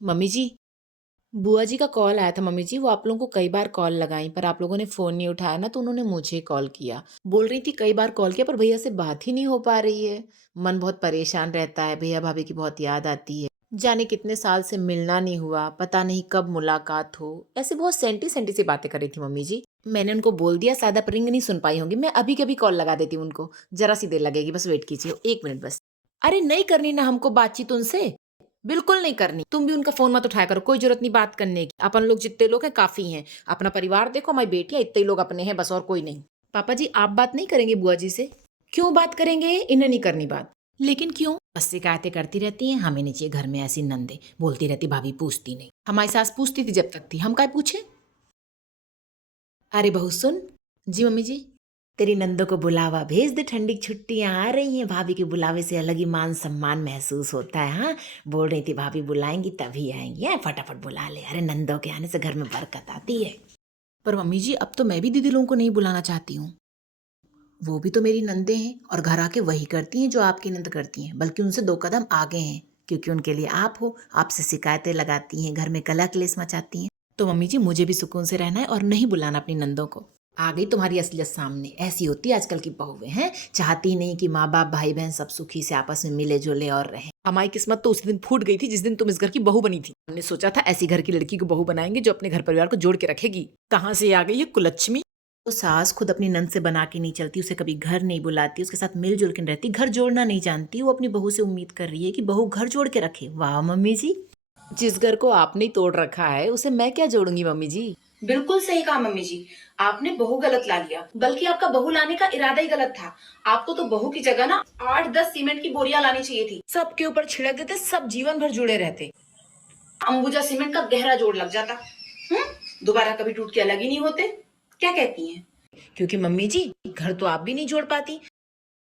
Mummy जी, बुआ जी का call आया था मम्मी जी। वो आप लोगों को कई बार कॉल लगाई पर आप लोगों ने फ़ोन नहीं उठाया ना, तो उन्होंने मुझे कॉल किया। बोल रही थी कई बार कॉल किया पर भैया से बात ही नहीं हो पा रही है। मन बहुत परेशान रहता है, भैया-भाभी की बहुत याद आती है। जाने कितने साल से मिलना नहीं हुआ, पता नहीं कब मुलाकात हो। ऐसे बहुत सेंटी-सेंटी सी बातें कर रही थी मम्मी जी। मैंने उनको बोल दिया शायद आप रिंग नहीं सुन पाई होंगी, मैं अभी के अभी कॉल लगा देती हूँ उनको। ज़रा-सी देर लगेगी, बस वेट कीजिए 1 मिनट बस। अरे नहीं करनी ना हमको बातचीत उनसे। बिल्कुल नहीं करनी। तुम भी उनका फ़ोन मत उठाया करो, कोई ज़रूरत नहीं बात करने की। अपन लोग जितने लोग हैं काफ़ी हैं। अपना परिवार देखो, हमारी बेटियाँ इतने ही लोग अपने हैं बस और कोई नहीं। पापा जी आप बात नहीं करेंगे बुआ जी से? क्यों बात करेंगे? इन्हें नहीं करनी बात। लेकिन क्यों? बस शिकायतें करती रहती हैं, हमें नहीं चाहिए घर में ऐसी नंदें। बोलती रहती भाभी पूछती नहीं। हमारी सास पूछती थी जब तक थी, हम काहे पूछें? अरे बहू सुन। जी मम्मी जी। तेरी नंदों को बुलावा भेज दे, ठंडी की छुट्टियां आ रही हैं, भाभी के बुलावे से अलग ही मान सम्मान महसूस होता है। हाँ, बोल रही थी भाभी बुलाएंगी तभी आएंगी। फटाफट बुला ले, अरे नंदों के आने से घर में बरकत आती है। पर मम्मी जी अब तो मैं भी दीदी लोगों को नहीं बुलाना चाहती हूँ। वो भी तो मेरी नंदे हैं और घर आके वही करती हैं जो आपकी नंद करती हैं, बल्कि उनसे 2 कदम आगे हैं, क्योंकि उनके लिए आप हो, आपसे शिकायतें लगाती हैं, घर में कलह क्लेश मचाती हैं। तो मम्मी जी मुझे भी सुकून से रहना है और नहीं बुलाना अपनी नंदों को। आ गई तुम्हारी असलियत सामने, ऐसी होती है आजकल की बहुएं हैं, चाहती ही नहीं कि माँ बाप भाई बहन सब सुखी से आपस में मिले जुले और रहें। हमारी किस्मत तो उस दिन फूट गई थी जिस दिन तुम इस घर की बहू बनी थी। हमने सोचा था ऐसी घर की लड़की को बहू बनाएंगे जो अपने घर परिवार को जोड़ के रखेगी। कहाँ से आ गई ये कुलच्छमी। तो सास खुद अपनी नंद से बना के नहीं चलती, उसे कभी घर नहीं बुलाती, उसके साथ मिलजुल के नहीं रहती, घर जोड़ना नहीं जानती। वो अपनी बहू से उम्मीद कर रही है कि बहू घर जोड़ के रखे। वाह मम्मी जी, जिस घर को आपने ही तोड़ रखा है उसे मैं क्या जोड़ूंगी मम्मी जी। बिल्कुल सही कहा मम्मी जी। आपने बहू गलत ला लिया, बल्कि आपका बहू लाने का इरादा ही गलत था। आपको तो बहू की जगह ना 8-10 सीमेंट की बोरियां लानी चाहिए थी। सबके ऊपर छिड़क देते, सब जीवन भर जुड़े रहते। अंबुजा सीमेंट का गहरा जोड़ लग जाता। दोबारा कभी टूट के अलग ही नहीं होते। क्या कहती हैं? क्योंकि मम्मी जी घर तो आप भी नहीं जोड़ पाती,